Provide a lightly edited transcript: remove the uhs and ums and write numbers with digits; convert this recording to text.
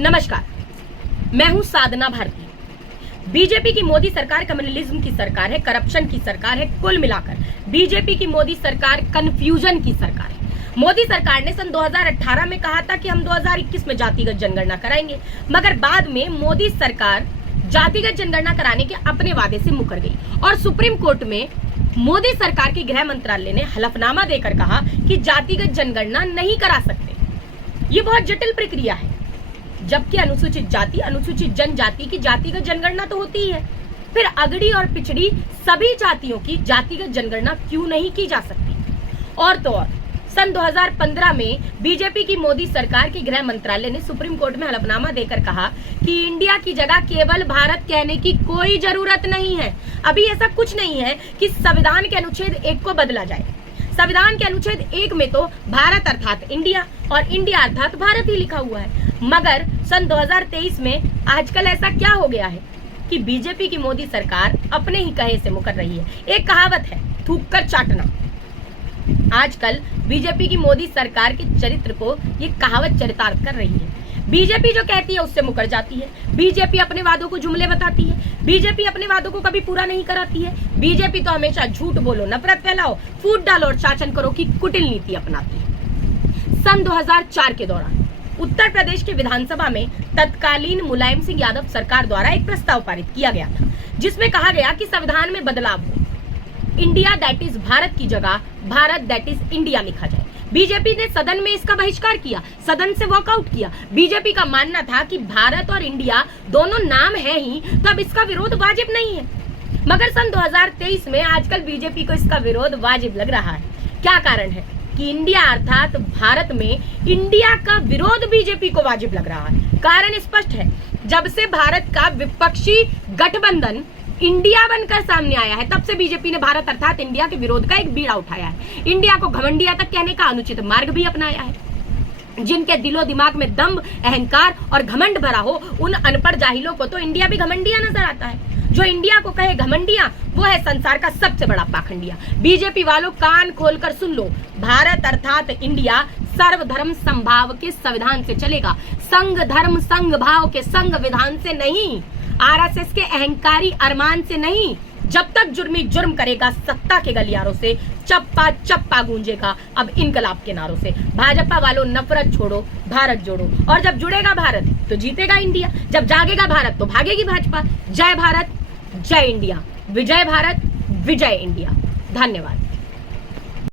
नमस्कार, मैं हूं साधना भारती। बीजेपी की मोदी सरकार कम्युनलिज्म की सरकार है, करप्शन की सरकार है। कुल मिलाकर बीजेपी की मोदी सरकार कंफ्यूजन की सरकार है। मोदी सरकार ने सन 2018 में कहा था कि हम 2021 में जातिगत जनगणना कराएंगे, मगर बाद में मोदी सरकार जातिगत जनगणना कराने के अपने वादे से मुकर गई और सुप्रीम कोर्ट में मोदी सरकार के गृह मंत्रालय ने हलफनामा देकर कहा कि जातिगत जनगणना नहीं करा सकते। ये बहुत जटिल प्रक्रिया है, जबकि अनुसूचित जाति, अनुसूचित जनजाति की जातिगत जनगणना तो होती ही है। फिर अगड़ी और पिछड़ी सभी जातियों की जातिगत जनगणना क्यों नहीं की जा सकती? और तो और सन 2015 में बीजेपी की मोदी सरकार के गृह मंत्रालय ने सुप्रीम कोर्ट में हलफनामा देकर कहा कि इंडिया की जगह केवल भारत कहने की कोई जरूरत नहीं है। अभी ऐसा कुछ नहीं है कि संविधान के अनुच्छेद 1 को बदला जाए। संविधान के अनुच्छेद 1 में तो भारत अर्थात इंडिया और इंडिया अर्थात भारत ही लिखा हुआ है। मगर सन 2023 में आजकल ऐसा क्या हो गया है कि बीजेपी की मोदी सरकार अपने ही कहे से मुकर रही है। एक कहावत है, थूक कर चाटना। आजकल बीजेपी की मोदी सरकार के चरित्र को ये कहावत चरितार्थ कर रही है। बीजेपी जो कहती है उससे मुकर जाती है। बीजेपी अपने वादों को जुमले बताती है। बीजेपी अपने वादों को कभी पूरा नहीं कराती है। बीजेपी तो हमेशा झूठ बोलो, नफरत फैलाओ, फूट डालो और शासन करो की कुटिल नीति अपनाती है। सन 2004 के दौरान उत्तर प्रदेश के विधानसभा में तत्कालीन मुलायम सिंह यादव सरकार द्वारा एक प्रस्ताव पारित किया गया था, जिसमें कहा गया कि संविधान में बदलाव हो, इंडिया दैट इज भारत की जगह भारत दैट इज इंडिया लिखा जाए। बीजेपी ने सदन में इसका बहिष्कार किया, सदन से वॉकआउट किया। बीजेपी का मानना था कि भारत और इंडिया दोनों नाम है ही, तो अब इसका विरोध वाजिब नहीं है। मगर सन 2023 में आजकल बीजेपी को इसका विरोध वाजिब लग रहा है। क्या कारण है कि इंडिया अर्थात भारत में इंडिया का विरोध बीजेपी को वाजिब लग रहा है? कारण स्पष्ट है, जब से भारत का विपक्षी गठबंधन इंडिया बनकर सामने आया है, तब से बीजेपी ने भारत अर्थात इंडिया के विरोध का एक बीड़ा उठाया है। इंडिया को घमंडिया तक कहने का अनुचित मार्ग भी अपनाया है। जिनके दिलो दिमाग में दम्भ, अहंकार और घमंड भरा हो, उन अनपढ़ जाहिलों को तो इंडिया भी घमंडिया नजर आता है। जो इंडिया को कहे घमंडिया, वो है संसार का सबसे बड़ा पाखंडिया। बीजेपी वालों कान खोलकर सुन लो, भारत अर्थात इंडिया सर्वधर्म समभाव के संविधान से चलेगा, संघ धर्म संघ भाव के संघ विधान से नहीं, आरएसएस के अहंकारी अरमान से नहीं। जब तक जुर्मी जुर्म करेगा सत्ता के गलियारों से, चप्पा चप्पा गूंजेगा अब इनकलाब के नारों से। भाजपा वालों नफरत छोड़ो, भारत जोड़ो, और जब जुड़ेगा भारत तो जीतेगा इंडिया, जब जागेगा भारत तो भागेगी भाजपा। जय भारत, जय इंडिया, विजय भारत, विजय इंडिया। धन्यवाद।